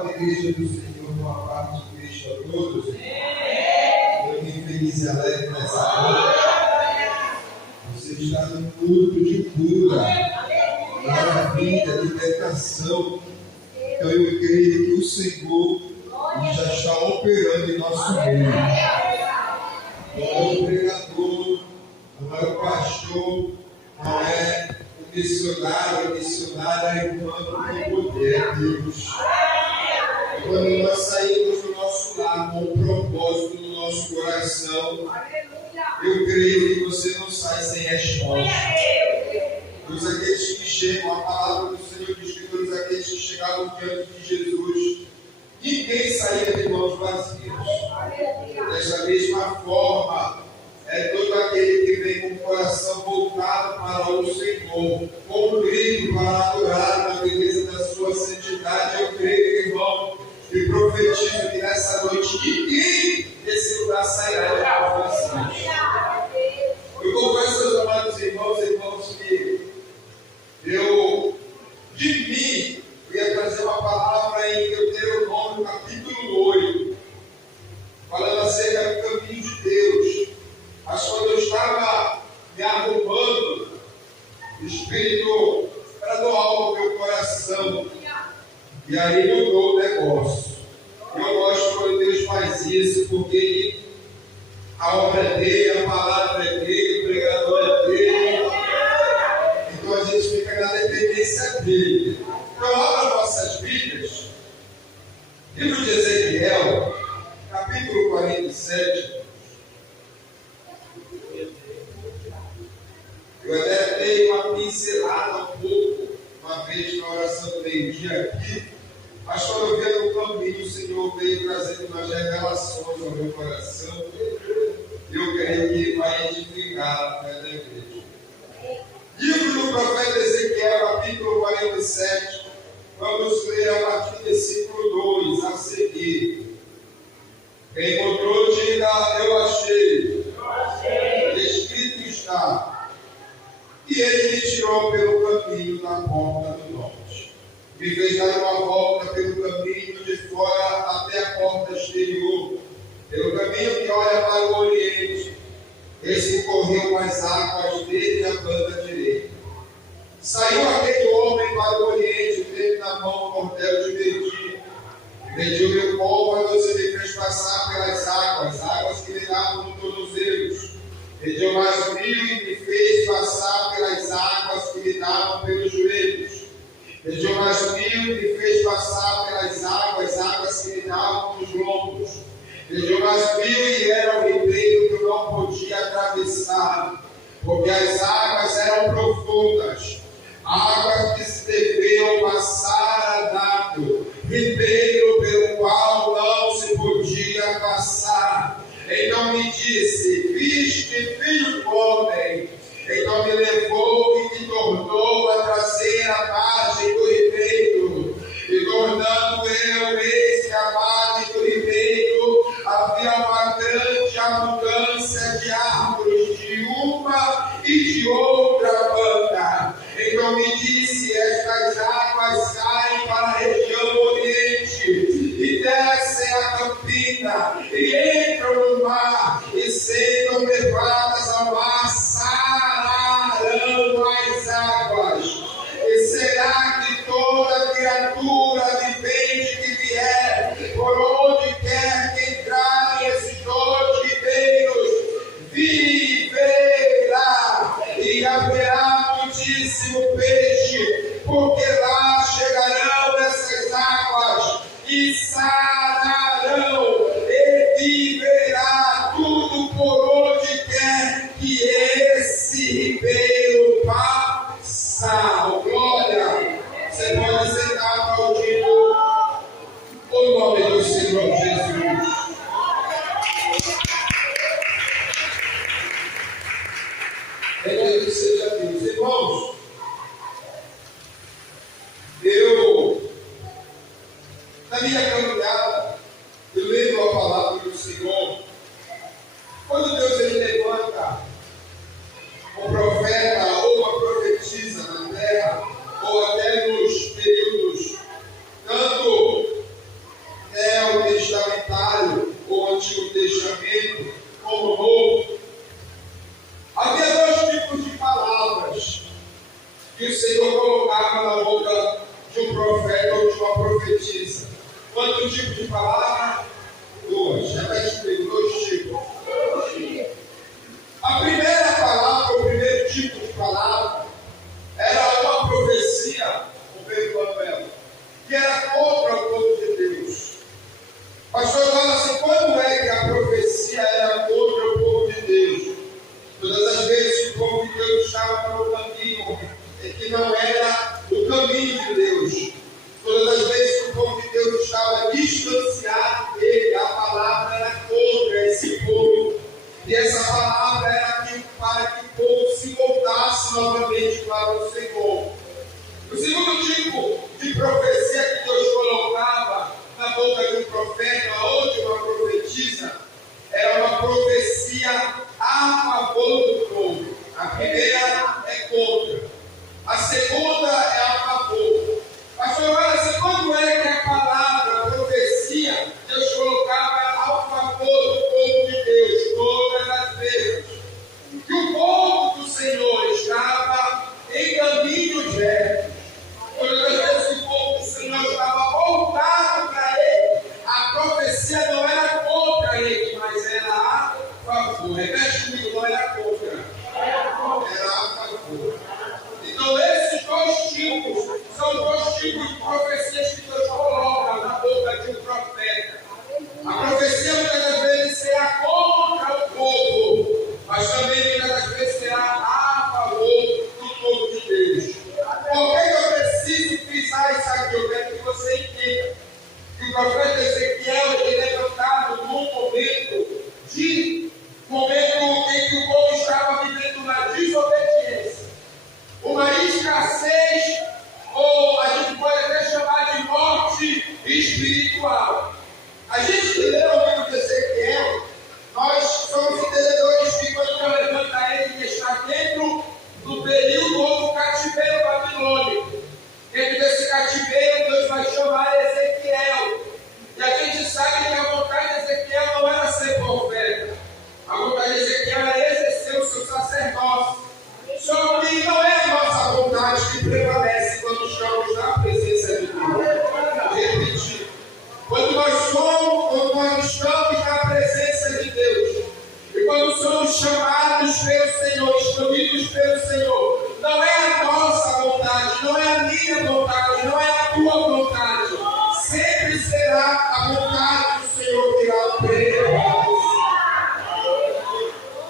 Amada igreja do Senhor, uma parte de Cristo a todos. Eu me feliz e alegre nessa noite. Você está no culto de cura, maravilha, libertação. Então eu creio que o Senhor já está operando em nosso meio. Não é o pregador, não é o pastor, não é o missionário, a missionária, irmã do poder, é Deus. Quando nós saímos do nosso lar com um propósito no nosso coração, eu creio que você não sai sem resposta. Todos aqueles que chegam, a palavra do Senhor diz que todos aqueles que chegavam diante de Jesus, ninguém saía de mãos vazias. Dessa mesma forma, é todo aquele que vem com o coração voltado para o Senhor, com um grito para adorar na beleza da sua santidade. Eu creio, irmão, e profetizo que nessa noite ninguém desse lugar sairá de mãos vazias. Eu confesso aos amados irmãos, que eu, de mim, ia trazer uma palavra em Deuteronômio, capítulo 8, falando acerca do caminho de Deus. Mas quando eu estava me arrumando, o Espírito bradou algo ao meu coração, e aí mudou o negócio. Eu gosto quando Deus faz isso, porque a obra é dele, a palavra é dele, o pregador é dele. Então a gente fica na dependência dele. Então abra nossas Bíblias, livro de Ezequiel, capítulo 47. Eu até dei uma pincelada um pouco, uma vez na oração do meio-dia aqui, mas quando eu vi no caminho, o Senhor veio trazendo umas revelações ao meu coração. Eu creio que vai edificar a fé da igreja. Livro do profeta Ezequiel, capítulo 47, vamos ler a partir do versículo 2 a seguir. Quem encontrou, diga: eu achei. Escrito está: e ele me tirou pelo caminho da porta do norte, me fez dar uma volta pelo caminho de fora até a porta exterior, pelo caminho que olha para o oriente. Esse correu as águas desde a banda direita. Saiu aquele homem para o oriente, teve na mão o cordel de medir. Mediu-me o povo, e você me fez passar pelas águas que me davam no tornozelos. Mediu mais 1000 e me fez passar pelas águas que me davam pelos joelhos. Mediu mais 1000 e me fez passar pelas águas que me davam nos lombos. Mediu mais 1000 e era um ribeiro que eu não podia atravessar, porque as águas eram profundas, águas que se deviam passar a nado, ribeiro pelo qual não se podia passar. Então me disse: viste, filho do homem? Então me levou e me tornou a traseira margem do ribeiro. E tornando eu, eis que a margem do ribeiro havia uma grande abundância de árvores de uma e de outra banda. Então me disse: estas águas saem para a região do oriente e descem a campina e entram no mar, e sendo levadas ao mar, sararão as águas. E será que toda criatura vivente que vier, por onde quer que entrarem esses dois ribeiros, viverá, e haverá muitíssimo peixe, porque lá chegarão essas águas e sararão, e viverá tudo por onde quer que esse ribeiro passar. Glória! Você pode sentar aplaudindo o nome do Senhor Jesus. Bendito seja Deus. Irmãos, eu, na minha caminhada, eu lembro a palavra do Senhor. Quando Deus ele levanta um profeta ou uma profetisa na terra, ou até nos períodos tanto Quantos tipos de palavra? 2. Repete comigo, 2 tipos. A primeira palavra, o primeiro tipo de palavra, era uma profecia, que era contra o povo de Deus. Pastor fala assim, quando é que a profecia era contra o povo de Deus? Todas as vezes que o povo de Deus estava para o caminho, que não era o caminho de Deus. Todas as vezes que o povo de Deus estava distanciado dele, a palavra era contra esse povo. E essa palavra era para que o povo se voltasse novamente para o Senhor. O segundo tipo de profecia que Deus colocava na boca de um profeta ou de uma profetisa era uma profecia a favor do povo. A primeira é contra. A segunda é a favor. Pastor, olha assim, quando é que a palavra, a profecia, Deus colocava ao favor do povo de Deus? Todas as vezes que o povo do Senhor estava em caminhos retos. Todas as vezes que o povo do Senhor estava voltado para Ele, a profecia não era contra Ele, mas era a favor. Repete comigo, não era contra. Era a favor. Então esses 2 tipos são 2 tipos de profecias que Deus coloca na boca de um profeta. A profecia muitas das vezes será contra o povo, mas também muitas das vezes será a favor do povo de Deus. Por que eu preciso frisar isso aqui? Eu quero que você entenda que o profeta Ezequiel é levantado num momento em que o povo estava vivendo na desobediência, uma escassez, ou a gente pode até chamar de morte espiritual. A gente que lê o livro de Ezequiel, nós somos entendedores que quando Deus levanta ele, está dentro do período ou do cativeiro babilônico. Dentro desse cativeiro, Deus vai chamar Ezequiel. E a gente sabe que a vontade de Ezequiel não era ser profeta. A vontade de Ezequiel era exercer o seu sacerdócio. Só que não é a nossa vontade que prevalece quando estamos na presença de Deus. Repetir. Quando nós estamos na presença de Deus, e quando somos chamados pelo Senhor, escolhidos pelo Senhor, não é a nossa vontade, não é a minha vontade, não é a tua vontade. Sempre será a vontade do Senhor que irá prevalecer.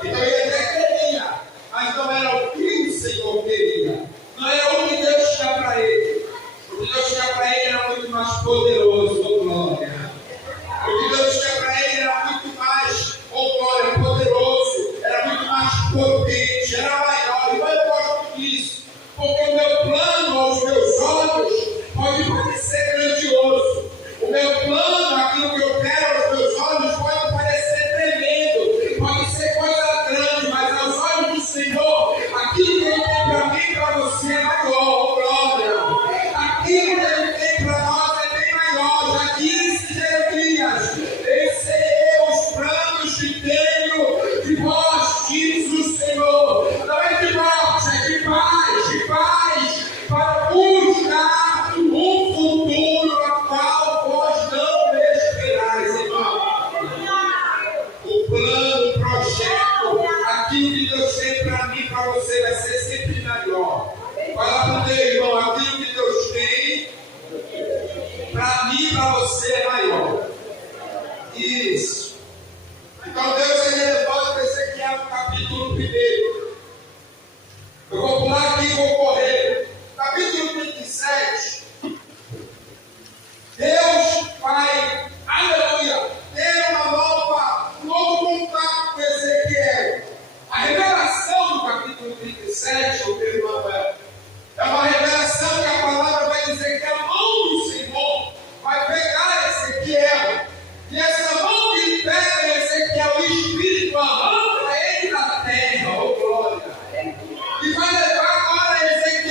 Então ele até queria, mas não era o que o Senhor queria. Não era o que Deus tinha para ele. O que Deus tinha para ele era muito mais poderoso, oh glória. O que Deus tinha para ele era muito mais, oh glória, poderoso. Era muito mais potente, era maior. E eu gosto disso. Porque o meu plano aos meus olhos pode parecer grandioso. O meu plano, aquilo que eu quero aos meus olhos, pode parecer tremendo. Pode ser coisa grande, mas aos olhos do Senhor, aquilo que Ele tem para mim e para você é maior, glória. Aquilo que Ele tem para nós é bem maior. Já disse Jeremias, eu sei os planos que tenho de vós, diz o Senhor. Não é de morte, é de paz, para buscar um futuro a qual vós não esperais, irmão. O plano, o projeto, aquilo que Deus tem para mim e para você vai ser sempre melhor. Fala para o teu irmão, aquilo que Deus tem para mim e para você é maior. Isso. Então Deus ele levanta Ezequiel no capítulo 1. Eu vou pular aqui e vou correr. Capítulo 27. Deus vai, aleluia, ter um novo contato com Ezequiel. A revelação do capítulo 37, o meu irmão, é uma revelação que a palavra vai dizer que a mão do Senhor vai pegar Ezequiel. E essa mão que pega Ezequiel, o Espírito arranca ele da terra, oh glória. E vai levar agora Ezequiel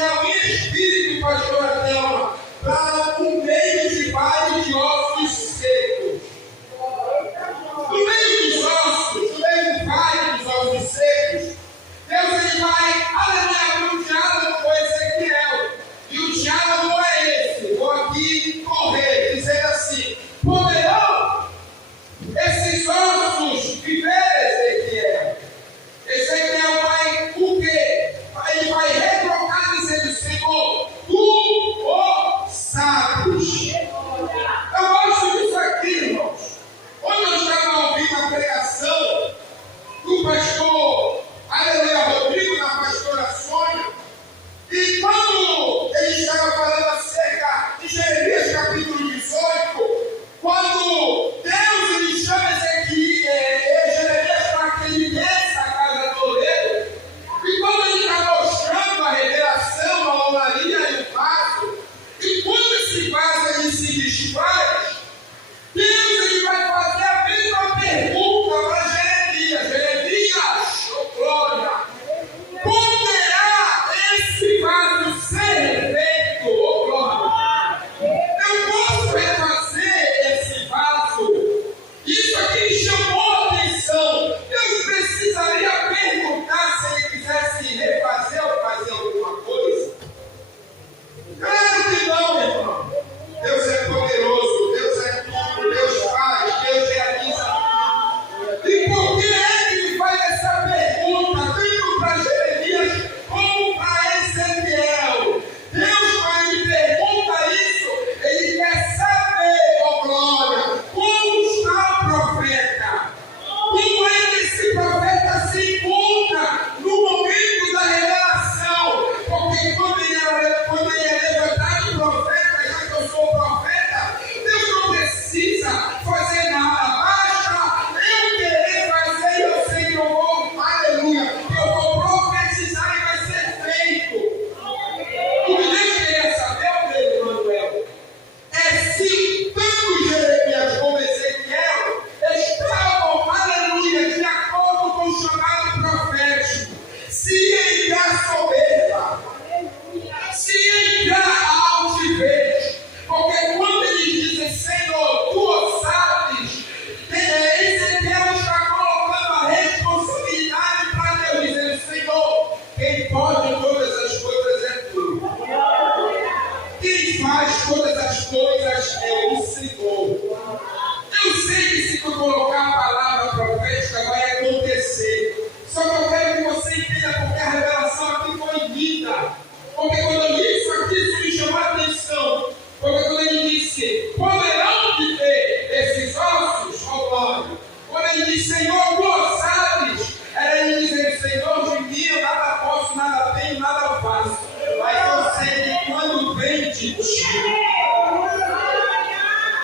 diz: Senhor, tu sabes. Era ele dizendo: Senhor, de mim eu nada posso, nada tenho, nada faço. Mas eu sei que quando vem de ti,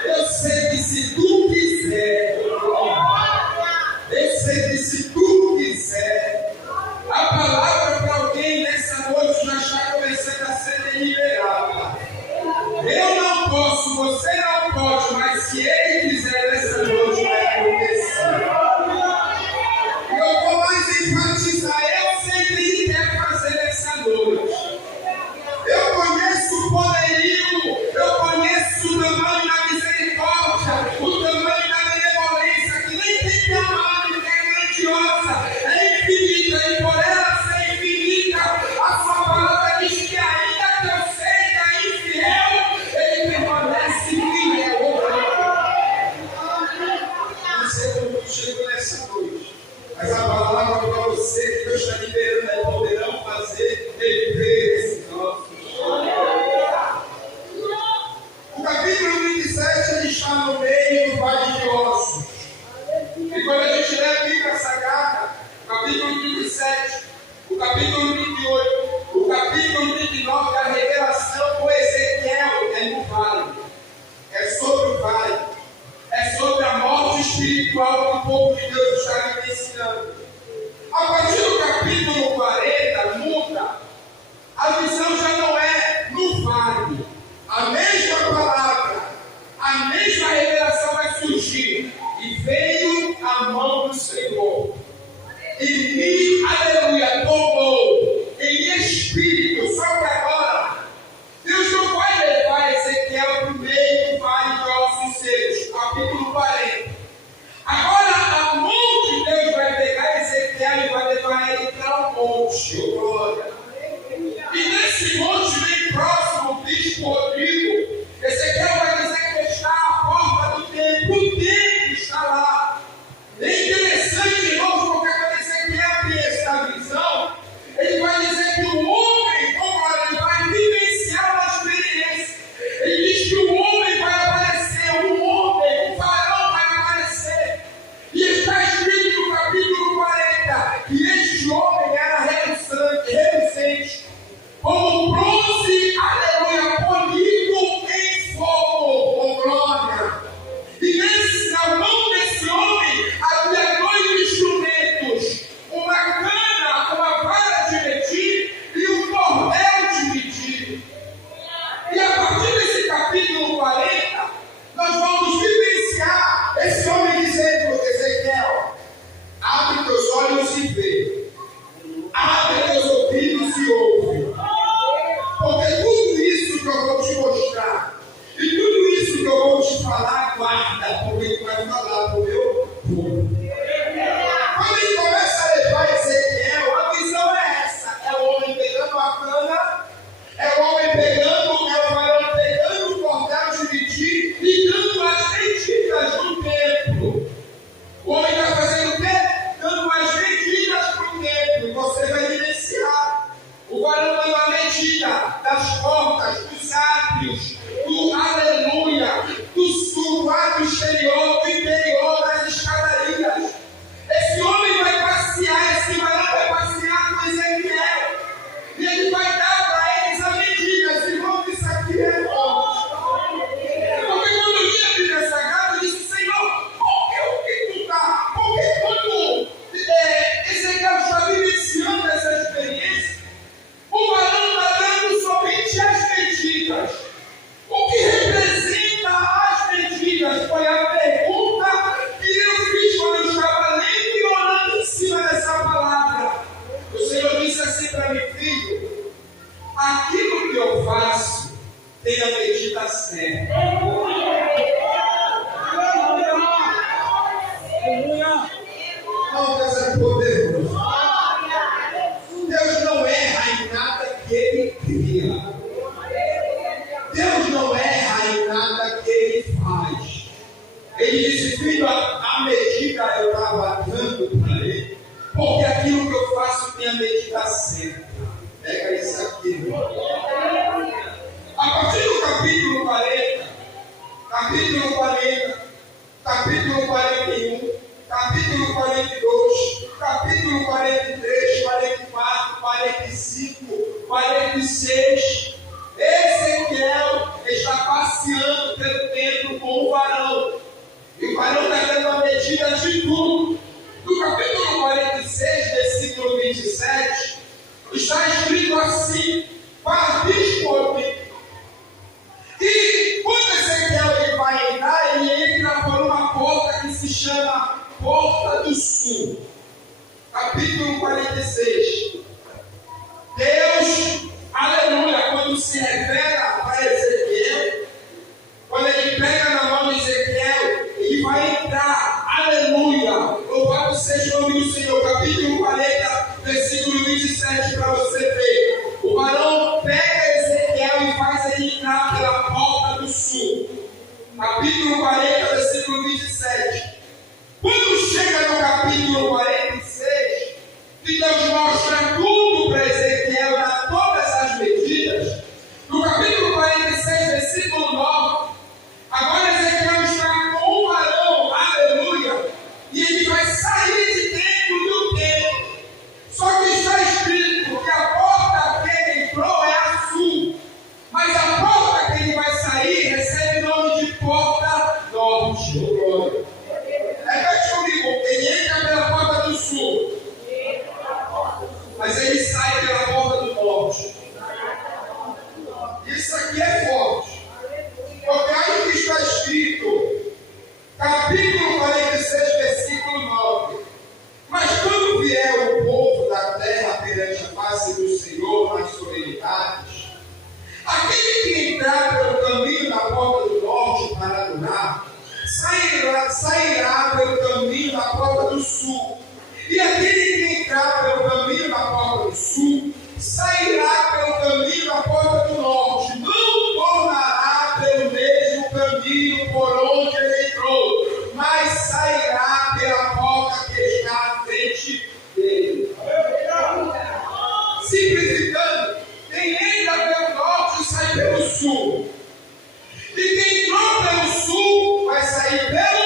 eu sei que se tu quiser, eu sei que se tu quiser, a palavra para alguém nessa noite já está começando a ser deliberada. Eu não posso, você não pode, mas se ele quiser nessa noite vai acontecer. Eu vou mais enfatizar, eu sei o que ele quer fazer nessa noite. Eu conheço o poderio, eu conheço o tamanho da misericórdia, o tamanho da benevolência, que nem tem tamanho, que é grandiosa, é infinita, e por ela ser infinita, a sua palavra diz que ainda que eu seja infiel, ele permanece fiel. Não sei como tu chegou nessa noite, mas a palavra para você que Deus está liberando é: poderão fazer ele ver esse nosso. O capítulo 27 ele está no meio do vale de ossos. E quando a gente lê a Bíblia Sagrada, o capítulo 27, o capítulo 28, o capítulo 29, a revelação com Ezequiel é no vale. É sobre o vale. É sobre a morte espiritual que o povo de Deus está vivenciando. A partir do capítulo 40, muda. A visão já não é no vale. A mesma palavra, a mesma revelação vai surgir. E veio a mão do Senhor. E me, aleluia, tomou em espírito. Só que agora, Deus não vai levar Ezequiel para o meio do vale de ossos secos. Capítulo 40. Agora, a mão de Deus vai pegar Ezequiel e vai levar ele para o monte. Glória. E nesse monte bem próximo, o bispo Rodrigo, Ezequiel vai dizer que está à porta do templo. O templo está lá. É interessante, irmãos, porque quando Ezequiel abrir esta visão, ele vai dizer que o homem, agora ele vai vivenciar uma experiência. Ele diz que o homem vai aparecer, o varão vai aparecer. E está escrito no capítulo 40 que este homem era reluzente, como bronze, aleluia, polido em fogo, com glória. E na mão desse homem havia 2 instrumentos: uma cana, uma vara de medir e um cordel de medir. E a partir desse capítulo 40, nós vamos vivenciar esse homem dizendo: Ezequiel, abre teus olhos e vê, abre teus ouvidos e ouve. Porque tudo isso que eu vou te mostrar, e tudo isso que eu vou te falar, guarda, porque tu vai falar para o meu povo. Quando ele começa a levar Ezequiel, a visão é essa: é o homem pegando a cana, é o homem pegando, é o varão pegando o cordel de medir e dando as medidas no templo. O homem está fazendo o quê? Dando as medidas para o templo. E você vai vivenciar. O varão dando a medida das portas, dos átrios, do aleluia, do lado exterior, do interior, das escadarias. Esse homem vai passear, esse varão vai passear com Ezequiel. E ele vai dar para eles a medida. Irmão, isso aqui é forte. Porque quando eu li a Bíblia Sagrada, eu disse: Senhor, o que tu está? Porque quando Ezequiel está vivenciando essa experiência, o varão está dando somente as medidas. O que representa as medidas foi a pergunta que eu fiz quando eu estava lendo e orando em cima dessa palavra. O Senhor disse assim para mim: filho, aquilo que eu faço tem a medida certa. Não, Deus é poderoso. Deus não erra em nada que Ele cria. Deus não erra em nada que Ele faz. Ele disse: filho, a medida eu estava dando para ele, porque aquilo que eu faço tem a medida certa. Pega isso aqui, irmão. A partir do capítulo 40, capítulo 41, capítulo 42, capítulo 43, 44, 45, 46. Ezequiel está passeando pelo templo com o varão. E o varão está dando uma medida de tudo. No capítulo 46, versículo 27, está escrito assim: para dispor. E quando Ezequiel ele vai entrar, ele entra por uma porta que se chama Porta do Sul. Capítulo 46. Deus, aleluia, quando se revela para Ezequiel, quando ele pega na mão de Ezequiel, ele vai entrar, aleluia, louvado seja o nome do Senhor. Capítulo 40, versículo 27, para você ver. O varão pega Ezequiel e faz ele entrar pela porta do sul. Capítulo 40, versículo 27. Quando chega no capítulo 46, que Deus mostra tudo para Ezequiel, dá todas as medidas. No capítulo 46, versículo 9, agora Ezequiel está com o varão, aleluia, e ele vai sair de dentro do templo. Só que está escrito que a porta que ele entrou é a sul, mas a porta que ele vai sair recebe o nome de Porta Norte. Repete comigo, ele entra pela porta do sul, mas ele sai pela porta do norte. Isso aqui é forte. Porque aí que está escrito, capítulo 46, versículo 9. Mas quando vier o povo da terra perante a face do Senhor nas solenidades, aquele que entrar pelo caminho da porta do norte para adorar, sairá pelo caminho da porta do sul. E aquele que entrar pelo caminho da porta do sul, sairá pelo caminho da porta do norte. Não tornará pelo mesmo caminho por onde ele entrou, mas sairá pela porta que está à frente dele. Simplificando, quem entra pelo norte sai pelo sul. E quem entrou pelo sul vai sair pelo.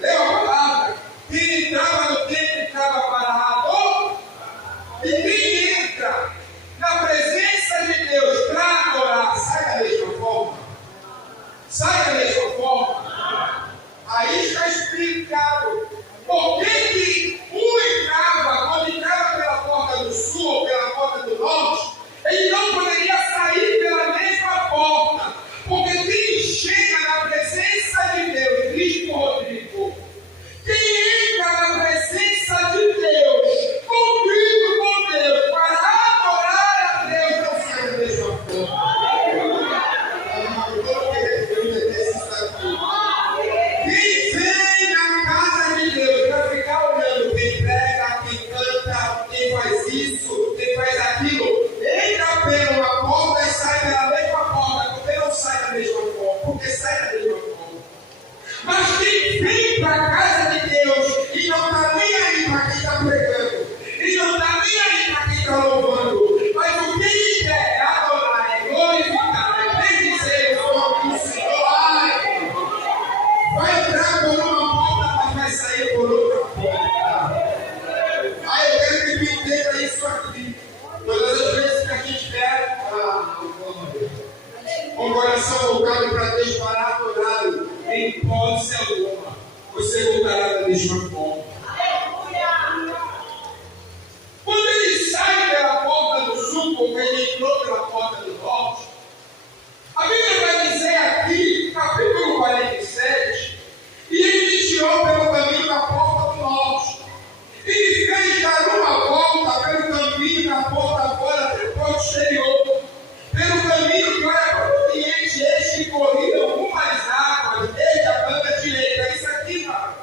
Leu a palavra? Quem entrava no templo entrava para adorar. E quem entra na presença de Deus para adorar, sai da mesma forma. Sai da mesma forma. Aí está explicado por que um entrava, quando entrava pela porta do sul ou pela porta do norte, ele não poderia sair pela mesma porta. Porque quem chega na presença de Deus, Cristo Rodrigo, quem entra na presença de Deus, comigo com Deus, para adorar a Deus, não sai da mesma forma. Quem vem na casa de Deus para ficar olhando quem prega, quem canta, quem faz isso, quem faz aquilo, entra pela porta e sai pela mesma porta, porque não sai da mesma forma, porque sai da mesma forma. Mas quem vem para a casa de Deus e não está nem aí para quem está pregando, e não está nem aí para quem está louvando, mas o que ele quer é adorar, é glorificar, é bendizer o nome do Senhor. Vai entrar por uma porta, mas vai sair por outra porta. Aí eu quero que tu entenda isso aqui. Todas as vezes que a gente pega com o coração voltado para Deus, para adorá-lo, em hipótese alguma, você voltará da mesma forma. Quando ele sai pela porta do sul, como ele entrou pela porta do norte, a Bíblia vai dizer aqui, capítulo 47, e ele me tirou pelo caminho da porta do norte, e me fez dar uma volta pelo caminho da porta fora, pelo porto exterior, pelo caminho que olha para o oriente, este que corria algumas águas, desde a banda direita. Isso aqui, mano,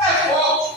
é forte.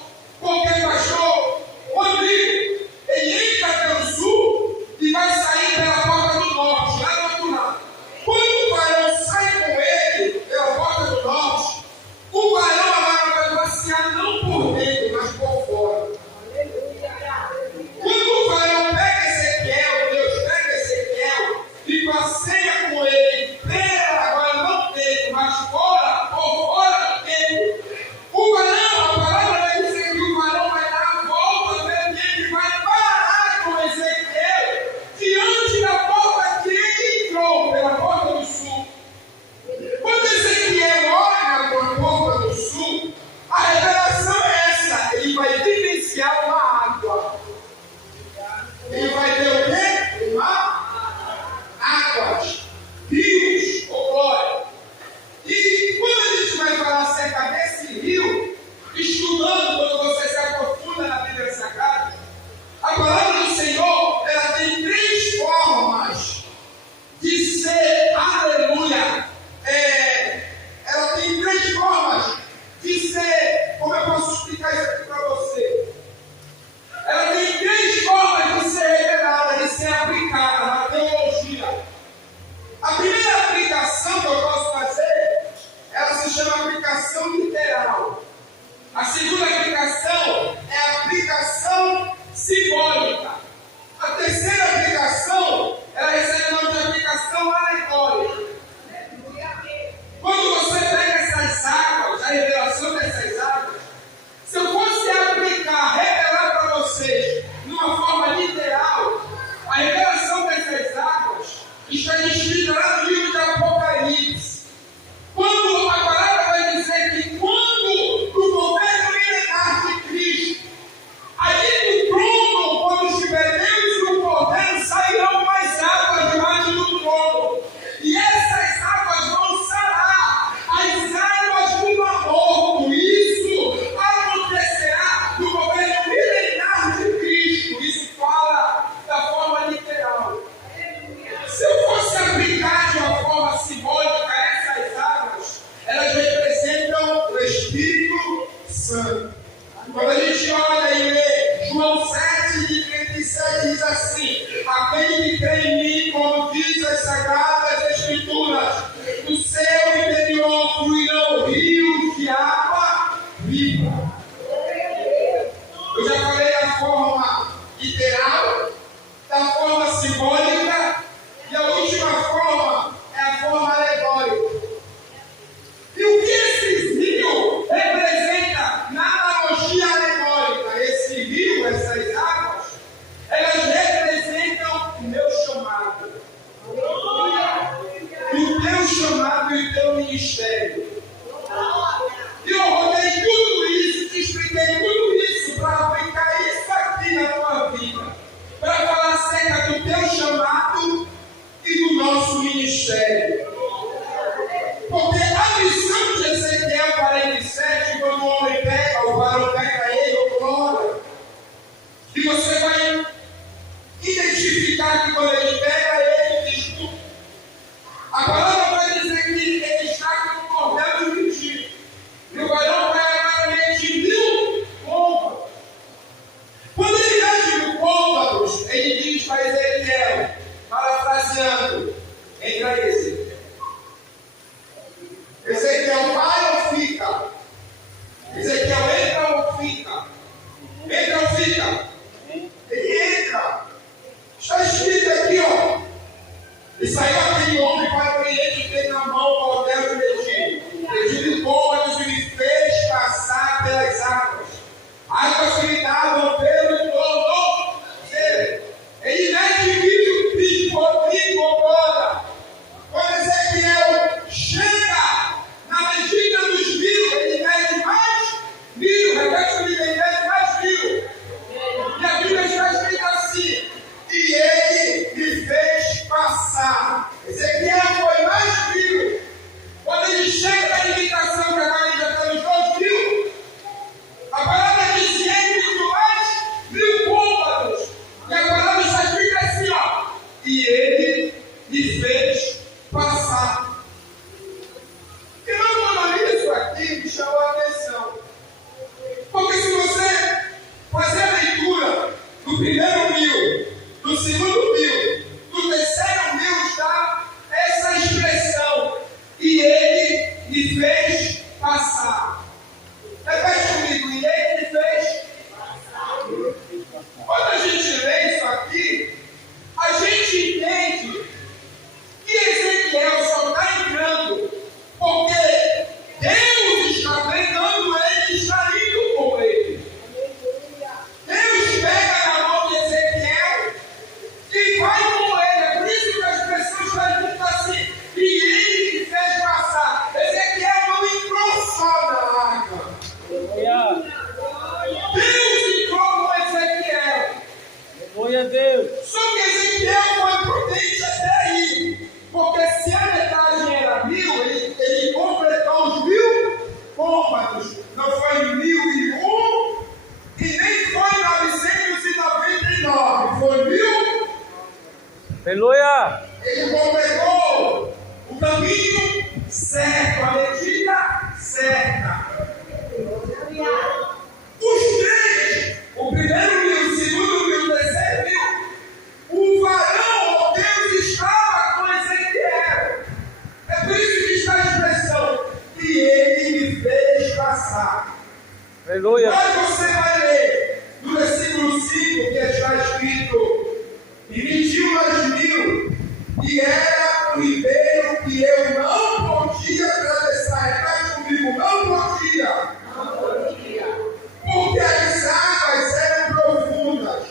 chama aplicação literal. A segunda aplicação é a aplicação simbólica. A terceira aplicação, ela recebe o nome de aplicação alegórica. Quando você pega essas águas, a revelação dessas águas, se eu fosse aplicar, revelar para vocês, de uma forma literal, a revelação dessas águas está descrita lá no livro de Apocalipse. Quando a palavra vai dizer que quando o governo milenar de Cristo, ali no trono, quando estiver Deus e o Cordeiro, sairão mais águas debaixo do trono. E essas águas vão sarar as águas do Mar Morto. Isso acontecerá no governo milenar de Cristo. Isso fala da forma literal. Se eu fosse aplicar de uma forma simbólica essas águas, elas representam o Espírito Santo. Quando a gente olha e lê João 7, de 37, diz assim: aquele que crê em mim, como diz as Sagradas Escrituras, do seu interior fluirão rios de água viva. Eu já falei da forma literal, da forma simbólica, e a última forma é a forma alegórica. E o que esse rio representa na analogia alegórica? Esse rio, essas águas, elas representam o meu chamado. E o teu chamado e o teu ministério. E eu rodei tudo isso, te expliquei tudo isso para aplicar isso aqui na tua vida. Para falar acerca do teu chamado e do nosso ministério. Porque a missão de Ezequiel 47, quando o homem pega, o varão pega ele, ou glória, e você vai identificar que quando ele pega ele, diz tudo. A palavra vai dizer que ele está com o cordel dividido, e o varão vai agora medir 1000 côvados. Quando ele mede 1000 côvados, ele diz para Ezequiel, parafraseando, entra aí, Ezequiel. Ezequiel vai ou fica? Ezequiel entra ou fica? Entra ou fica? Ele entra. Está escrito aqui, ó. E saiu aquele homem para o Oriente e tem na mão o cordel de medir. Mediu côvados e me fez passar pelas águas. Águas que me davam pelo todo ser. Ele mede 1000 trigoboda. Quando Ezequiel chega na medida dos 1000, ele mede mais 1000. Repete comigo, ele mede mais 1000. E a Bíblia está escrita assim: e ele me fez passar. Ezequiel foi mais 1000. Quando ele chega na limitação para cá, ele já está nos 2000. A palavra diz: ele me mais 1000 côvados. E a palavra está escrita assim, ó: e ele me fez passar. E não isso aqui me chamou a atenção. Porque se você fazer a leitura do primeiro 1000, do segundo 1000, do terceiro 1000, está essa expressão: e ele me fez passar. Repete comigo: e ele me fez passar. Quando a gente lê isso aqui, a gente entende que Ezequiel só está entrando porque Deus está pregando ele, está indo com ele. Deus pega na mão de Ezequiel e vai com ele. É por isso que a expressão está dizendo assim: e ele me fez passar. Ezequiel não entrou só na água. Deus entrou com Ezequiel. passar. Aleluia. Mas você vai ler no versículo 5 que está escrito: e mediu mais 1000, e era um ribeiro que eu não podia atravessar. Repete comigo: não podia. Porque as águas eram profundas.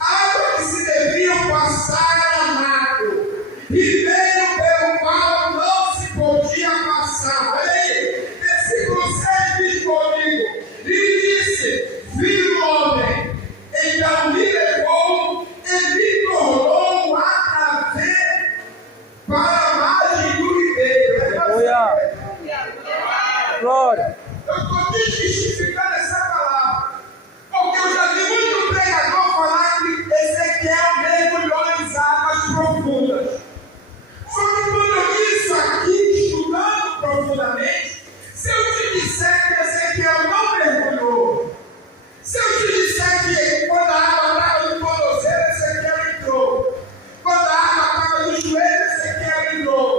Água que se deviam passar era nado. Ribeiro pelo qual não se podia passar. Olha aí, versículo 6 diz comigo: e disse: filho do homem, então me levou e me tornou a trazer para a margem do ribeiro. Aleluia. Glória. Eu estou desmistificando essa palavra, porque eu já vi muito pregador falar que Ezequiel mergulhou nas águas profundas. Só que quando eu li isso aqui, estudando profundamente, se eu te disser que Ezequiel não mergulhou, se eu te disser que quando a água estava no tornozelo, Ezequiel entrou, quando a água estava no joelho, Ezequiel entrou,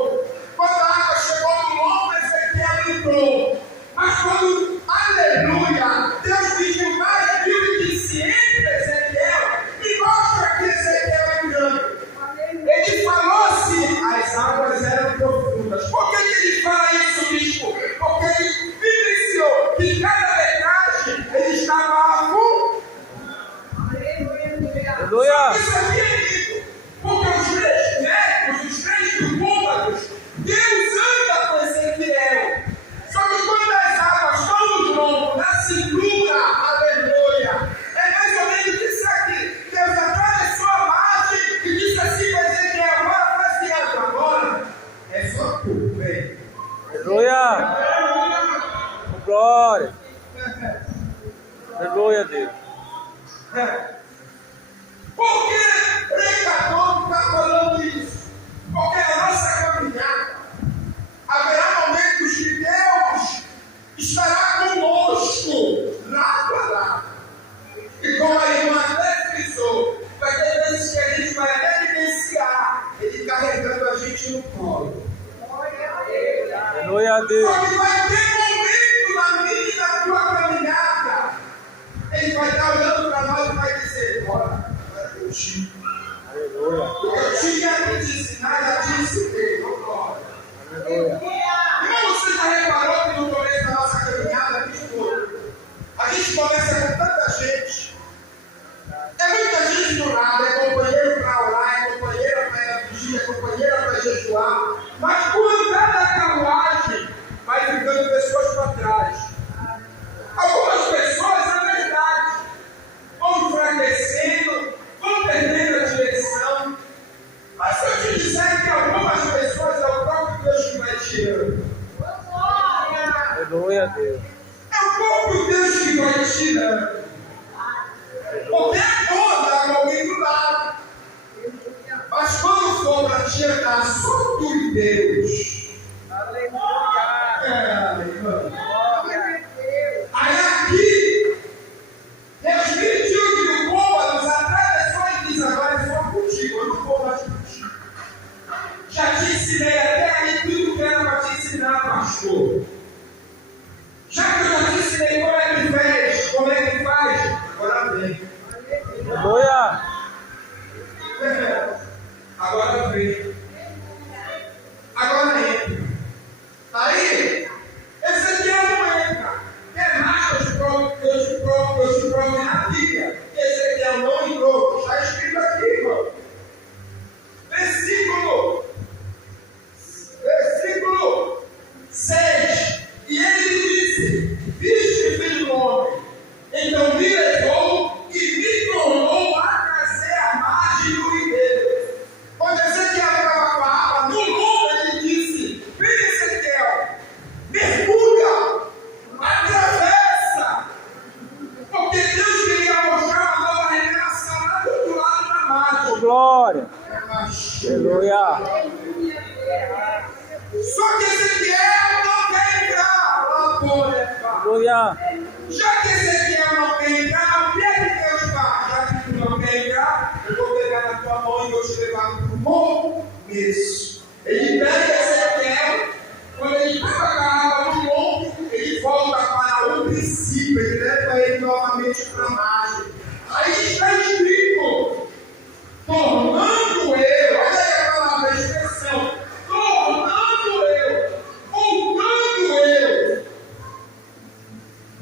quando a água chegou no ombro, Ezequiel entrou. Mas quando, aleluia, Deus pediu mais 1000 e disse: entre Ezequiel, me mostra que Ezequiel entrando. Ele falou assim: as águas eram profundas. Por que ele fala isso, bispo? Porque ele vivenciou que cada metade ele estava afundado. Aleluia. Isso aqui é lindo, porque os 3 metros, os 3 côvados, Deus anda com Ezequiel. Só que quando as águas estão no tronco, na cintura, aleluia, é mais ou menos isso aqui. Deus atravessou a margem e disse assim para Ezequiel: agora vai se agora é só tu, vem. Aleluia. Glória. Aleluia, Deus. Por que o pregador está falando isso? Porque na nossa caminhada haverá momentos que Deus estará conosco, lado a lado. E como a irmã até frisou, vai ter vezes que a gente vai até vivenciar ele carregando a gente no colo. Aleluia, Deus. Só que vai ter momento na minha e na tua caminhada, ele vai estar olhando para nós e vai dizer: bora, eu te. Aleluia. Eu tinha que te ensinar, já te ensinei, não glória. Aleluia. Irmão, você já reparou que no começo da nossa caminhada, a gente começa com tanta gente. É muita gente do nada, é companheiro para orar, é companheira para fugir, é companheira para jejuar. Mas por andar na carruagem, vai ficando pessoas para trás. Algumas pessoas, é verdade, vão enfraquecendo, vão perdendo a direção. Mas se eu te disser que algumas pessoas é o próprio Deus que vai tirando. Aleluia, Deus. É o próprio Deus que vai tirando. Porque é bom dar com alguém do lado. Mas quando for para te andar só tu e Deus. Aí aqui, Deus pediu que o povo nos atravessou e diz: agora é só contigo, eu não vou mais contigo. Já te ensinei até aí tudo que era para te ensinar, pastor. Já que eu já te ensinei como é que fez, como é que faz, agora vem. Aleluia. Agora vem. Agora entra. Aí, esse aqui não entra. É mais que eu te provo na Bíblia. Esse aqui não entrou. Está escrito aqui, irmão. Versículo 6. E ele disse: viste, filho do homem, então me levou e me tornou a trazer a margem do ribeiro. Onde Ezequiel estava com a água, no lombo ele disse: vem, Ezequiel, mergulha, atravessa. Porque Deus queria mostrar uma nova revelação lá do outro lado da margem. Glória. Aleluia. Só que Ezequiel não quer entrar. Aleluia. Já que Ezequiel não quer entrar, o que é que Deus faz? Já que tu não quer entrar, eu vou pegar na tua mão e vou te levar para o começo. Ele pega Ezequiel, quando ele pega a água no ombro, ele volta para para a margem. Aí está escrito, tornando eu, olha aí a palavra, a expressão, tornando eu, voltando eu.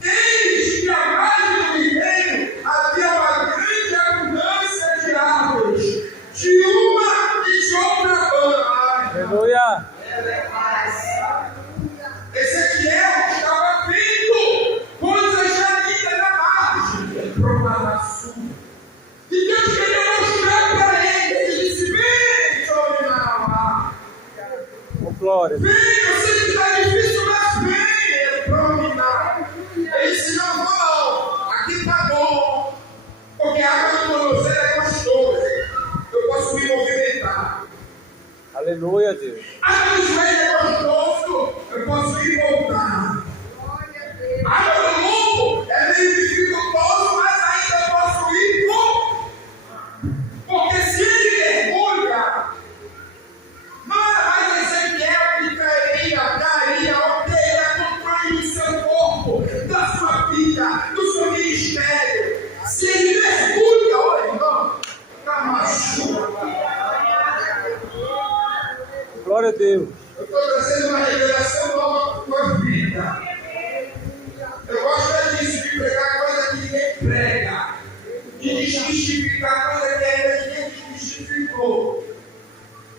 Eis que a margem do ribeiro havia uma grande abundância de árvores, de uma e de outra banda. Aleluia. Ezequiel estava vendo coisas ali na margem, proclamação. E Deus queria mostrar para ele. Ele disse: vem, jovem Manaus. Oh, glória. Vem, eu sei que está difícil, mas vem, prominar. Ele disse: não, não, aqui está bom. Porque a água do tornozelo é gostosa. Eu posso me movimentar. Aleluia, Deus. A água do joelho é gostoso. Eu posso ir e voltar. A água do lombo é meio dificultoso, mas ainda eu posso ir e voltar. Porque se ele mergulha, não era mais Ezequiel que cairia, ok, é controle do seu corpo, da sua vida, do seu ministério. Se ele mergulha, olha, irmão, está machucado. Glória a Deus. Eu estou trazendo uma revelação nova para a tua vida. Eu gosto disso, de pregar coisa que ninguém prega, de desmistificar coisa que ainda ninguém desmistificou.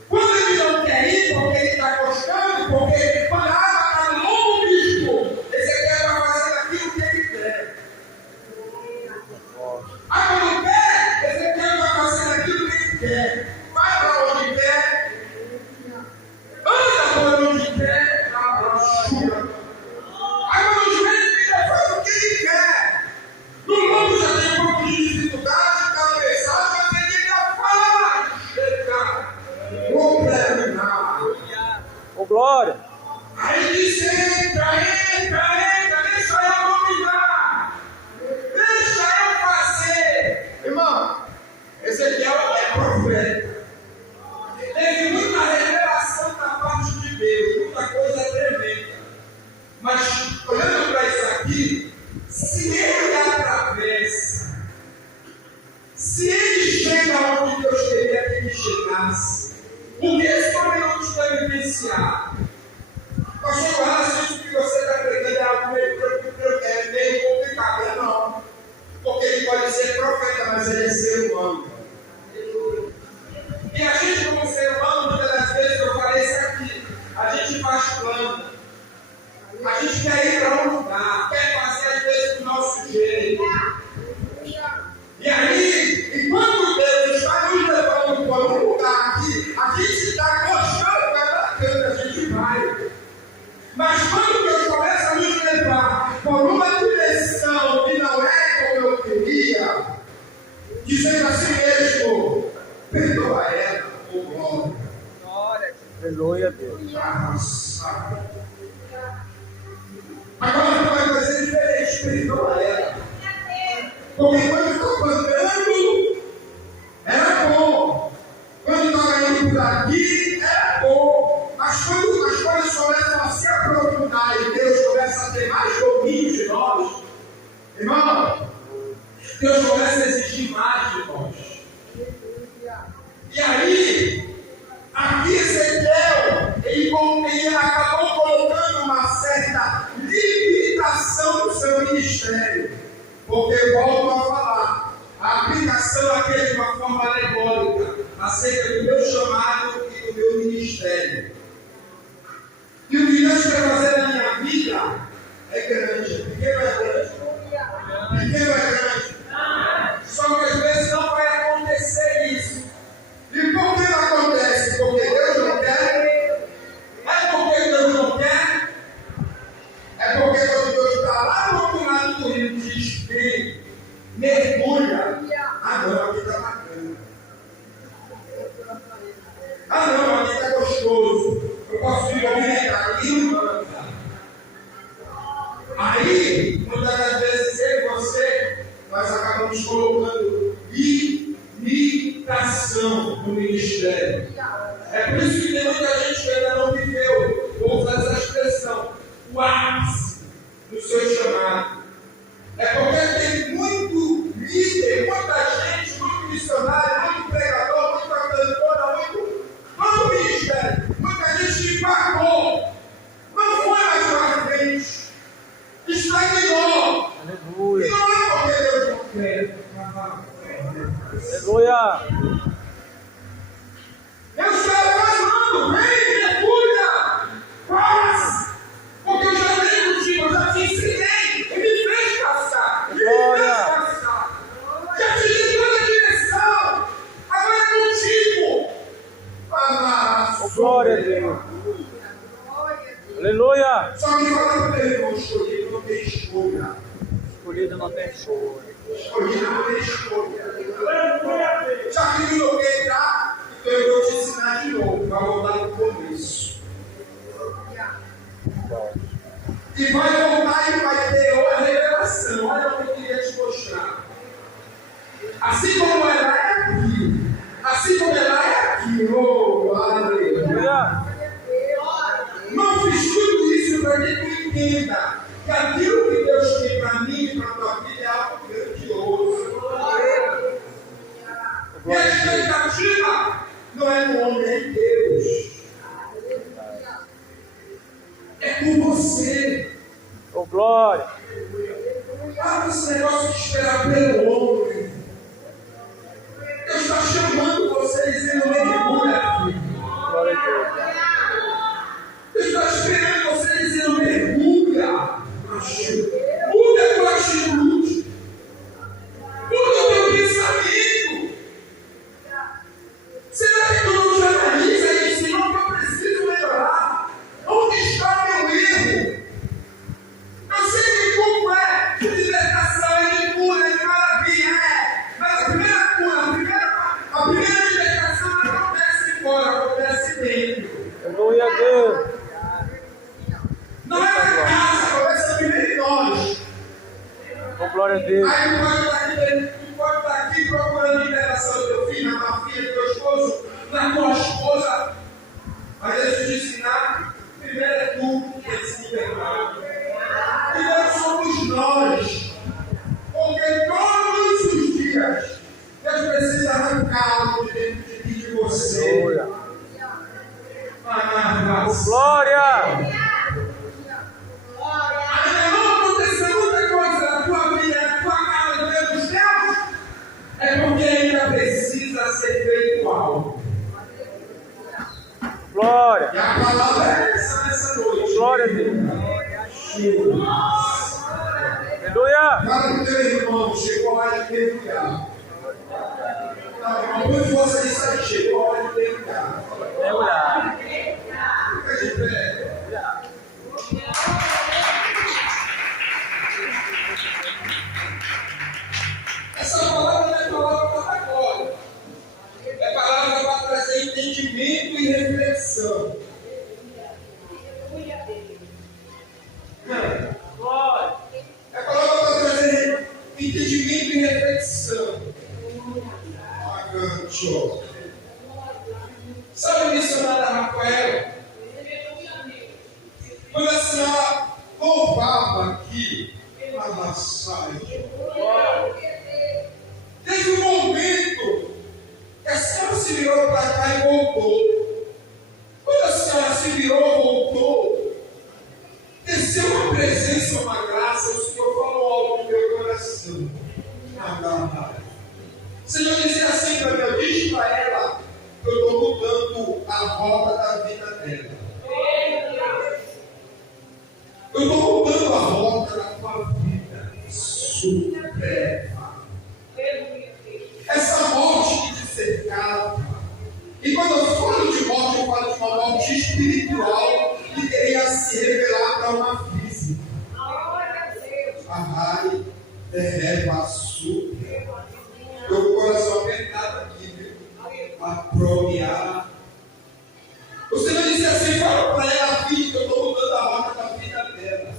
Quando ele não quer ir, porque ele está gostando, porque quando a água está no longo bispo, esse aqui está fazendo aquilo que ele quer. Água no pé, esse aqui está fazendo aquilo que ele quer. Vai para onde quer. Anda por onde quer, na chuva. Água no joelho, ele faz o que ele quer. No mundo já tem um pouco de dificuldade, está pesado, mas ele ainda faz chegar. Vou terminar. Oh, glória. Aí diz: entra, deixa eu dominar. Deixa eu fazer. Irmão, Ezequiel é profeta. Teve muita revelação da parte de Deus, muita coisa tremenda. Mas, olhando para isso aqui, se ele atravessa, se ele chega onde Deus queria que ele chegasse, porque esse homem não está vivenciado. Pastor Horácio, isso que você está pregando é algo meio complicado, não. Porque ele pode ser profeta, mas ele é ser humano. E a gente, como ser humano, muitas das vezes, eu falei isso aqui, a gente faz plano. A gente quer ir para um lugar, quer fazer às vezes do nosso jeito. E aí, enquanto Deus está nos levando para um lugar aqui, a gente está gostando, é bacana, a gente vai. Mas quando Deus começa a nos levar por uma direção que não é como eu queria, dizendo assim mesmo: perdoa ela, oh glória. Aleluia, Deus. Agora tu vai fazer diferente, perdoa ela. Porque quando estou plantando, era bom. Quando estava indo por aqui, era bom. Mas quando as coisas começam a se aprofundar e Deus começa a ter mais domínio de nós, irmão, Deus começa a exigir mais de nós. E aí, aqui Ezequiel, ele acabou colocando uma certa limitação no seu ministério. Porque, volto a falar, a aplicação aqui é de uma forma alegórica, acerca do meu chamado e do meu ministério. E o que Deus quer fazer na minha vida é grande. Pequeno é grande. Pequeno é grande. Só que às vezes não vai acontecer isso. E por que não acontece? Porque Deus não quer? É porque Deus não quer? É porque quando Deus está lá no outro lado do rio, diz: vem, mergulha. Ah não, aqui está bacana. Ah não, aqui está gostoso. Eu posso me movimentar aqui, irmã. Aí, muitas das vezes, eu e você, nós acabamos colocando limitação no ministério. É por isso que tem muita gente que ainda não viveu, vou usar essa expressão, o ápice do seu chamado. É porque tem muito Aleluia. Eu estava falando, vem, mergulha, faz, porque eu já tenho contigo, eu já te ensinei, e me fez passar, já te dei toda a direção, agora é contigo. Glória a Deus. Aleluia. Só que fala para ele, irmão, escolhido não tem escolha. Escolhido não tem escolha. Escolhido não tem escolha. Já que me joguei, tá? Então eu vou te ensinar de novo, vai voltar no começo. E vai voltar e vai ter uma revelação. Olha o que eu queria te mostrar. Assim como ela é aqui, assim como ela é aqui, oh, aleluia. Não fiz tudo isso para que tu entenda que aquilo que Deus tem para mim e para a tua vida é algo grandioso. E a expectativa não é no homem, é em Deus. É por você. Oh, glória. Para esse negócio de esperar pelo homem. Deus está chamando você dizendo: mergulha aqui. Glória a Deus. Deus está esperando você dizendo: mergulha. Muda a tua atitude. Muda o teu pensamento. Será que tu não te analisa e diz: Senhor, que eu preciso melhorar? Onde está meu erro? Eu sei que como é de libertação, é de cura, é de maravilha, mas a primeira cura, a primeira libertação não acontece fora, acontece dentro. Aleluia a Deus. Não é na casa, acontece primeiro em nós. Oh, glória a Deus. Aí tu pode estar aqui procurando liberação do teu filho, na tua filha, do teu esposo, na tua esposa. Mas deixa eu te ensinar, primeiro é tu que tem que se libertar. Primeiro somos nós. Porque todos os dias Deus precisa arrancá-lo de dentro de mim, de você. Aleluia. Oh, glória. Ainda não aconteceu muita coisa na tua vida, na tua casa, no meio dos teus, é porque ainda precisa ser feito algo. Glória. E a palavra é essa nessa noite. Glória a Deus. Aleluia. Fala com teu irmão, chegou a hora de mergulhar. Não, irmão, você isso aí, chegou a hora de mergulhar. Mergulhar. Fica de pé. Essa palavra não é palavra para agora. É palavra para trazer entendimento e reflexão. É palavra para trazer entendimento e reflexão. Agancho. Sabe a missionária Rafaela? Quando a senhora louvava aqui, a massagem. Teve um momento que a senhora se virou para cá e voltou. Quando a senhora se virou e voltou, desceu uma presença, uma graça, o Senhor falou algo no meu coração. O Senhor dizia assim para mim: eu disse para ela que eu estou mudando a rota da vida dela. Eu estou mudando a rota da tua vida. Supera. Essa morte que te cercava. E quando eu falo de morte, eu falo de uma morte espiritual que queria se revelar para uma física. Arrai, derreba, super. Estou com o coração apertado aqui, viu? Apropriar. O Senhor disse assim: fala para ela, filha, que eu estou mudando a rota da vida dela.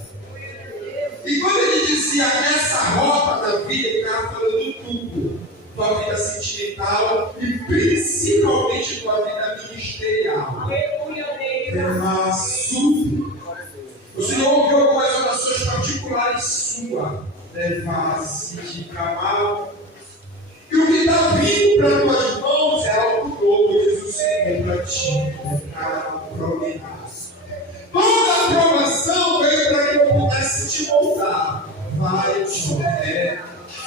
E quando ele dizia essa rota da vida, ele estava falando tudo. Tua vida sentimental e principalmente tua vida ministerial. O Senhor ouviu algumas orações particulares suas. Leva-se de camal. E o que está vindo para tuas mãos é algo novo, diz o Senhor para ti. Toda a aprovação veio para que eu pudesse te moldar. Vai, Joé.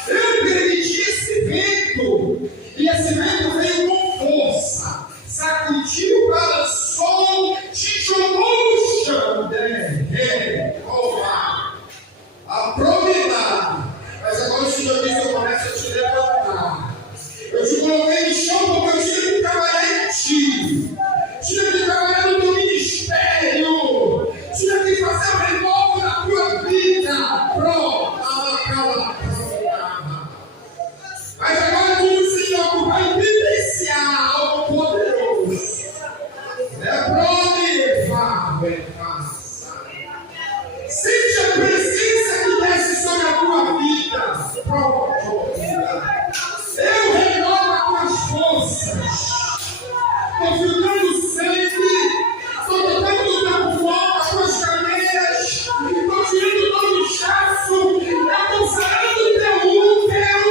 Eu permiti esse vento e esse vento veio com força, sacudiu, balançou, te jogou no chão. A prominar. Mas agora o Senhor diz: eu começo a te levantar. Eu te coloquei no chão porque eu tinha que trabalhar em ti. Tinha que trabalhar no teu ministério. Tinha que fazer o renovo na tua vida. Pronto. Mas agora diz o Senhor que vai vivenciar algo poderoso. Sente a presença que desce sobre a tua vida. Pronto. Eu renovo as tuas forças. Estou filtrando sangue. Estou tocando o teu fogo, as tuas cadeiras. Estou tirando todo o chaço. Eu estou sarando o teu útero.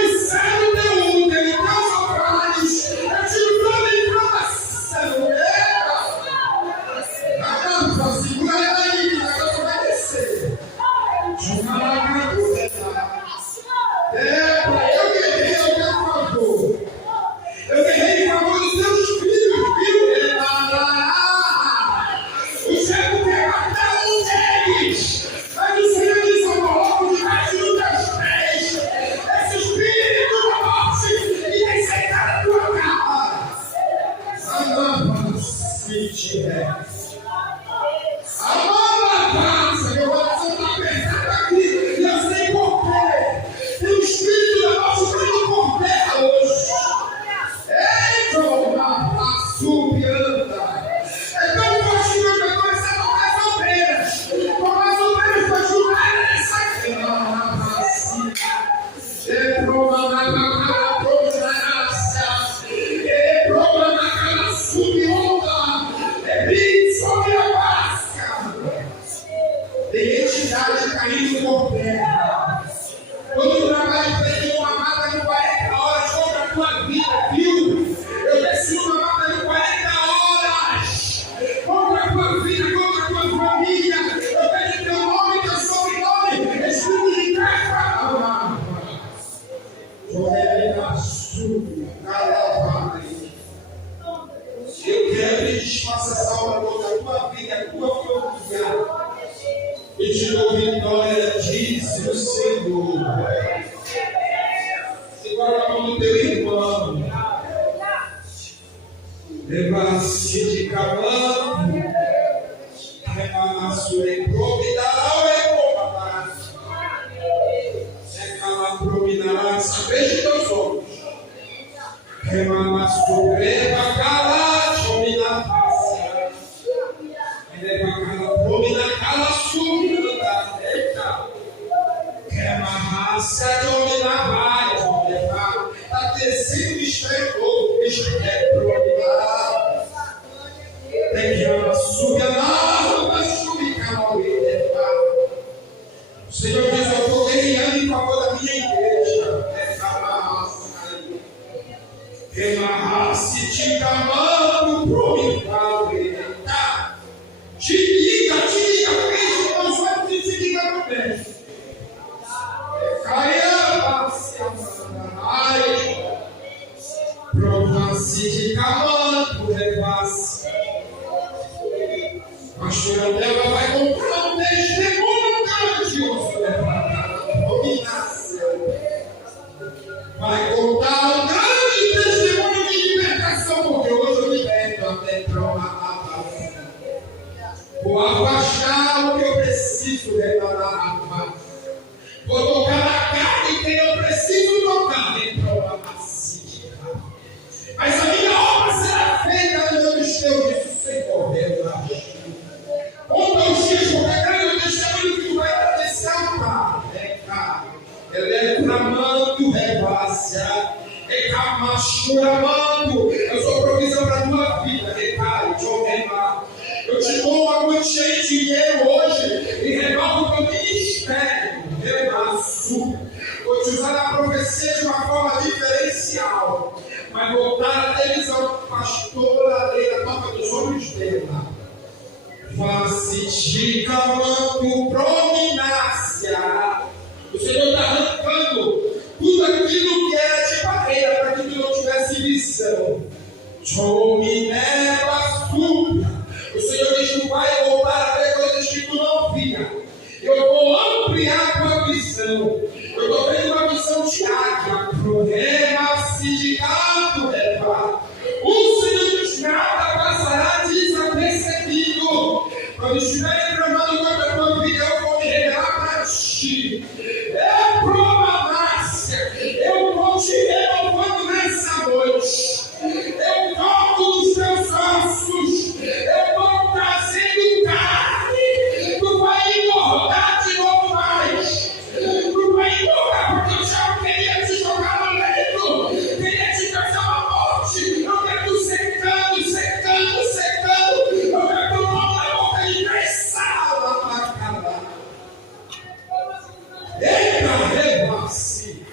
Eu saro o teu útero, teus ovários. Eu tiro toda a inflamação. Segura ela aí, que o negócio vai descer. Eu guerrei ao teu favor. Eu guerrei em favor dos teus filhos, viu? O cego quer matar um deles. Mas o Senhor diz: eu coloco debaixo dos teus pés esse espírito da morte e tem sentado a tua cama. Meu coração está pesado aqui e eu sei por quê. Tem um espírito da morte vindo por terra hoje. É tão forte que eu vou começar a tocar as ovelhas. Tocar as ovelhas para ajudar nessa tem entidade caindo por terra. Quando o trabalho tem uma mata de 40 horas contra a tua vida, viu? Eu desci uma mata de 40 horas contra a tua vida, contra a tua família. Eu vejo teu nome, teu sobrenome, espírito de guerra. Eu quero que desfaça essa obra contra a tua vida, a tua família. E te dou vitória, disse o Senhor. Segura a mão do teu irmão. Leva-se de cavalo. Remanaço e promidará o ecobará. Secala promidará. Veja teus olhos. Remanaço greva cala. Dominará. Leva cala promina cala subida. Eita. Quer uma raça dominar vai. Levar. Está descendo estreito. Isto é prominar. Tem que ela subir a subir canal e levar. O Senhor diz: eu estou guerreando em favor da minha igreja. Essa raça aí. Que uma raça te camando prominar. Eita. Te liga, Cristo, nós vamos te ligar também. Prova-se de camando, repasse. Pastor Andela vai comprar um testemunho grandioso, vai contar um grande testemunho de libertação, porque hoje eu liberto até prova. Vou afastar o que eu preciso reparar a paz. Vou tocar na carne quem eu preciso tocar dentro da pacífica. Mas a minha obra será feita no meu ministério, disse o Senhor. Conta os dias, porque grande o testemunho que tu vai agradecer ao Pai. Ele é clamando, revacia. É camachuramando. Eu sou provisão para a tua vida. Eu te dou uma quantia de dinheiro hoje e renovo o teu ministério. Vou te usar na profecia de uma forma diferencial. Vai voltar a televisão, pastora Leila, toca dos olhos dela. Face clamando prominácia. O Senhor está arrancando aquilo que era de barreira para que tu não tivesse visão. O Senhor diz que tu vai voltar a ver coisas que tu não via. Eu vou ampliar a tua visão. Eu estou vendo uma visão de águia. Problema-se de gato, o Senhor diz: nada passará desapercebido. Quando estiver derramando contra a tua vida, eu vou me revelar para ti. É provanácia. Eu vou te renovando nessa noite. Eu toco nos teus ossos. Eu vou trazendo carne. Tu vai engordar de novo mais. Tu vai engordar, porque eu já queria te jogar no leito. Queria te fazer uma morte. Eu quero tu secando, secando, secando. Eu quero tu mão na boca de pressão para acabar. Eita, rebasse.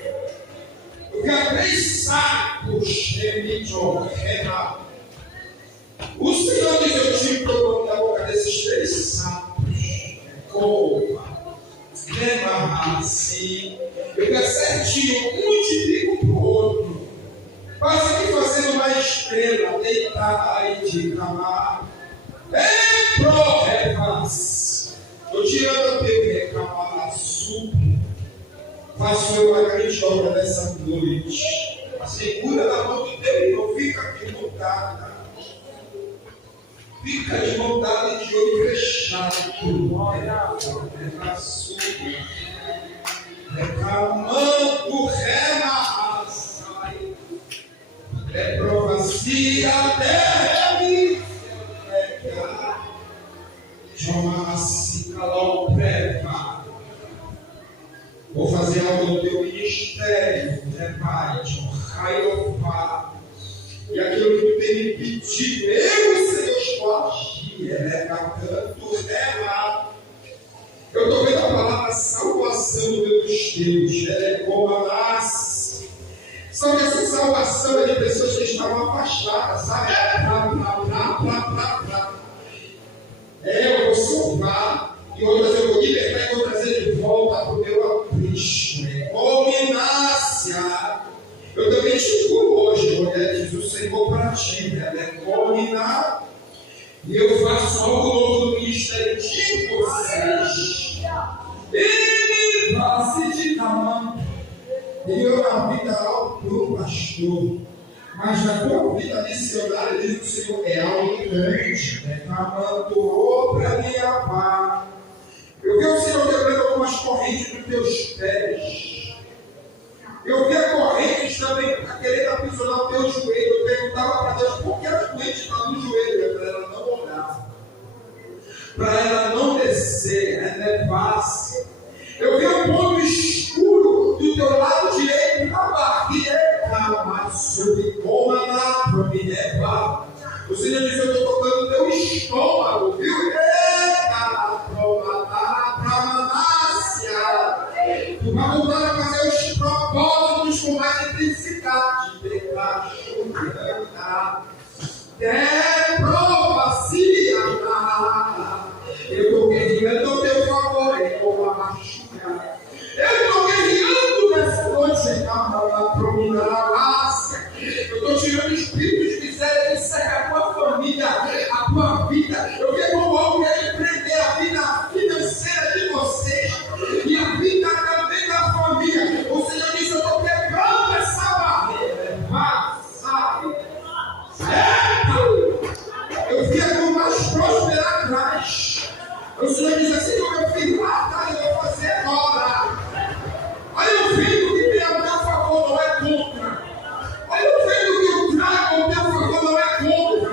Eu quero 3 sacos o Senhor diz: eu tiro o nome da boca desses 3 sapos. Rebasse. Eu quero certinho, multiplico para o outro. Quase que fazendo uma estrela deitada aí de camar. Rebasse. Estou tirando o teu recamar açúcar. Faço eu uma grande obra nessa noite. Segura na mão de Deus, não fica aqui montada. Fica desmontada e de olho fechado. Reclamando, remassai. Reprovacia, terra, chama-se calor preva. Vou fazer algo no teu ministério, Pai, e aquilo que tu tem me pedido, eu, Senhor, estou agir, canto, eu estou vendo a palavra salvação no meio dos teus, como a nasce. Só que essa salvação é de pessoas que estavam afastadas, sabe? Eu vou salvar, e outras eu vou libertar e vou trazer de volta para o meu aprisco. Cominácia. Eu também te curo hoje, mulher, diz o Senhor para ti, combinar. E eu faço algo novo no ministério de vocês. Ele vai se de tamanho. Eu na vida do pastor. Mas na tua vida missionária, diz o Senhor, é algo grande. Clamando para minha paz. Eu vi o Senhor quebrando algumas correntes dos teus pés. Eu vi a corrente também querendo aprisionar o teu joelho. Eu perguntava para Deus por que a corrente está no joelho. Para ela não olhar, para ela não descer, fácil. Eu vi um ponto escuro do teu lado direito na barriga. O Senhor disse: eu estou tocando o teu estômago, viu? Tu vai voltar a fazer os propósitos com mais intensidade. Eu estou guerreando ao teu favor. Eu estou guerreando nessa noite. Eu estou tirando espíritos de miséria que cerca a tua família, a tua vida. Eu quero algo que empreender a vida financeira de vocês e a vida também da família. O Senhor disse: eu estou quebrando essa barreira. Eu vi a tua mais próspera atrás. O Senhor diz assim: meu filho, lá atrás eu vou fazer agora. Olha o vento que tem a meu favor, não é contra. Olha o vento que eu trago ao teu favor, não é contra.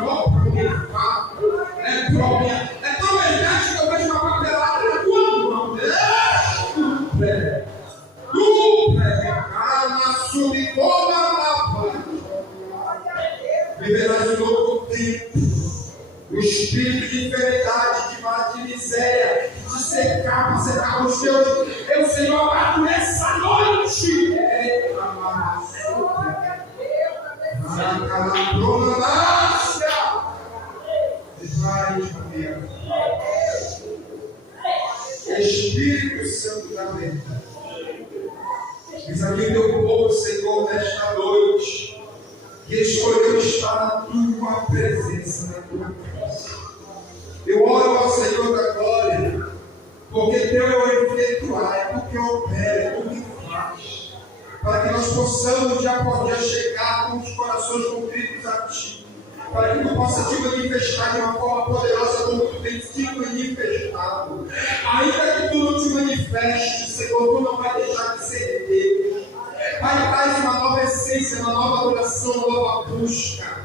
É tão verdade que eu vejo uma papelada na tua mão. Viverás um novo tempo. O espírito de enfermidade, de miséria, de secar, para secar os teus. Eu, Senhor, abato nessa noite. Espírito Santo da verdade. Diz aqui o teu povo, Senhor, nesta noite, que escolheu estar na tua presença, na tua casa. Eu oro ao Senhor da glória, porque teu é o efetuar, é tu que opera, é tu que faz, para que nós possamos já poder chegar com os corações contritos a ti, para que tu possa te manifestar de uma forma poderosa como tu tens te manifestado. Ainda que tu não te manifestes, Senhor, tu não vai deixar de ser Deus. Pai, traz uma nova essência, uma nova adoração, uma nova busca.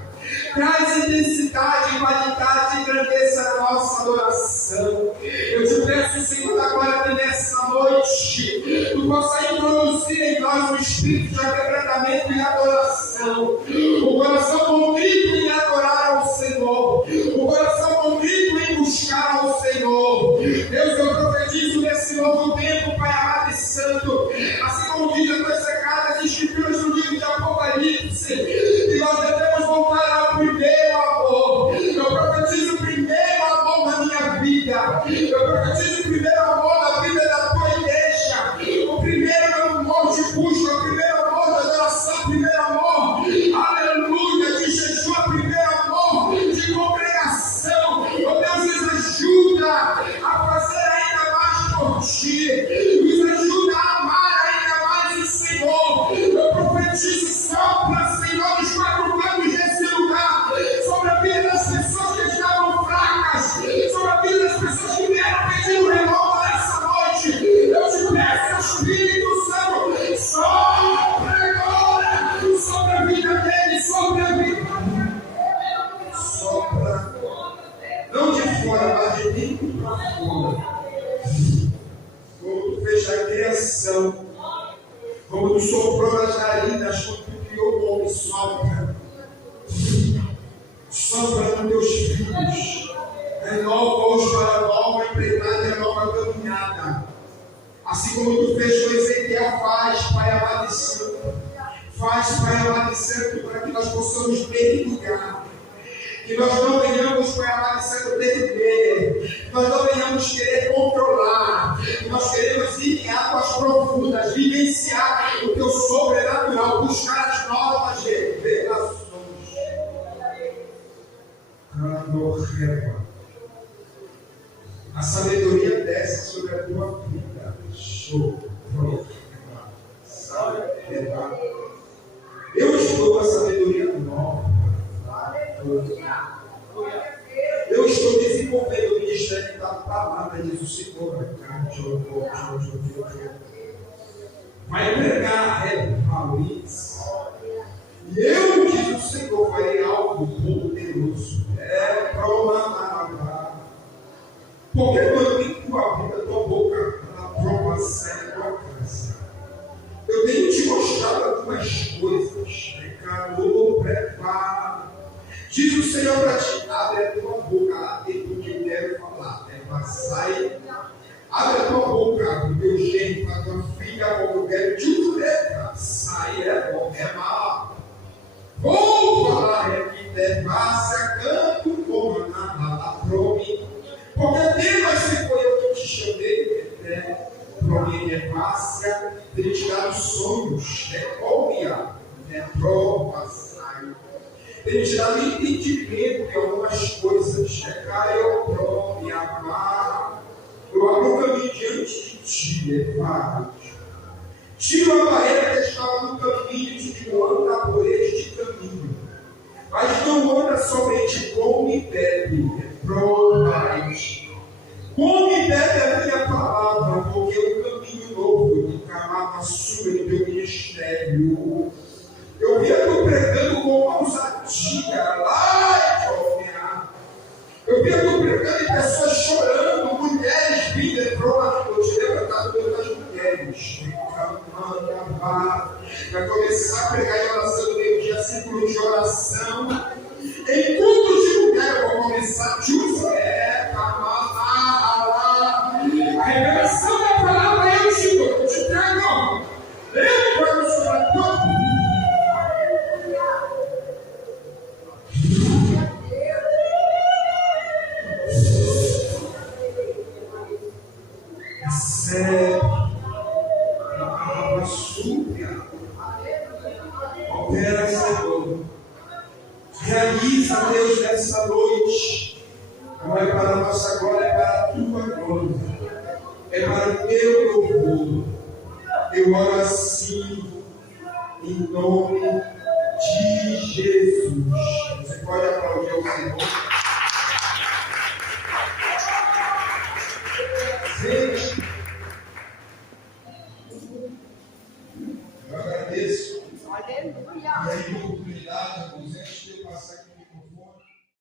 Traz intensidade, qualidade e grandeza na nossa adoração. Eu te peço, Senhor da glória, que nessa noite tu possa introduzir em nós um espírito de quebrantamento e adoração. O coração contrito em adorar ao Senhor. O coração contrito em buscar ao Senhor. Deus, eu profetizo nesse novo tempo, Pai amado e santo, assim como diz as tuas sagradas escrituras no livro de Apocalipse, que nós devemos voltar ao primeiro amor. Eu profetizo o primeiro amor na minha vida. Eu profetizo o primeiro amor na vida da tua igreja. O primeiro amor de busca, o primeiro amor de adoração, o primeiro amor, aleluia, de jejum, o primeiro amor de congregação. Oh Deus, nos ajuda a fazer ainda mais por ti. Nos ajuda a amar ainda mais o Senhor. Eu profetizo, sopra, Senhor, nos quatro cantos desse lugar, sobre a vida das pessoas que estavam fracas, sobre a vida das pessoas que vieram pedindo renovo nessa noite. Eu te peço, Espírito Santo, sopra agora sobre a vida deles, sobre a vida. Sopra, não de fora, mas de dentro para fora. Como tu fez a criação, como tu soprou nas narinas, como tu criou o homem, sopra. Sopra nos teus filhos. Renova-os para a nova empreitada e a nova caminhada. Assim como tu fez com Ezequiel, faz, Pai amado e santo. Faz, Pai amado e santo, para que nós possamos mergulhar. Que nós não venhamos, Pai amado e santo, temer. Que nós não venhamos querer controlar. Que nós queremos ir em águas profundas, vivenciar o teu sobrenatural, buscar as novas revelações. A sabedoria desce sobre a tua vida. Eu estou a sabedoria nova. Eu estou desenvolvendo o ministério da palavra, diz o Senhor. Vai pregar Paulins. E eu, diz o Senhor, farei algo poderoso. Porque quando em tua vida, tua boca, ela prova sério tua casa. Eu tenho te mostrado algumas coisas. Pecador, prepara. Diz o Senhor para ti: abre a tua boca, lá dentro do que eu quero falar. Sai. Abre a tua boca, o teu jeito, a tua filha, o quero te levar. Sai, é mal. Vou falar aqui, devassa, canto, como nada, prome. Porque Deus se foi eu que te chamei, prome, devassa, tem te dado sonhos, comia, prova, sai. Tem te dado entendimento de algumas coisas, caio, prome, amar. Eu abro o caminho diante de ti, tira a barreira que estava no caminho e te digo, anda por este caminho. Mas não anda somente come e bebe, provas. Come e bebe a minha palavra, porque é um caminho novo de camada sua no teu ministério. Eu vi tu pregando com ousadia, lá em Jovem. Eu vi tu pregando e pessoas chorando, mulheres vindo, eu te levantado pelas mulheres. Vai começar a pregar em oração no meio-dia, círculo de oração. Em culto de mulher, eu vou começar a José, a revelação da palavra eu te trago. Eu quero sobre a tua vida. Recebe a palavra sua. glória, é para o teu louvor. Eu oro assim, em nome de Jesus. Você pode aplaudir ao Senhor.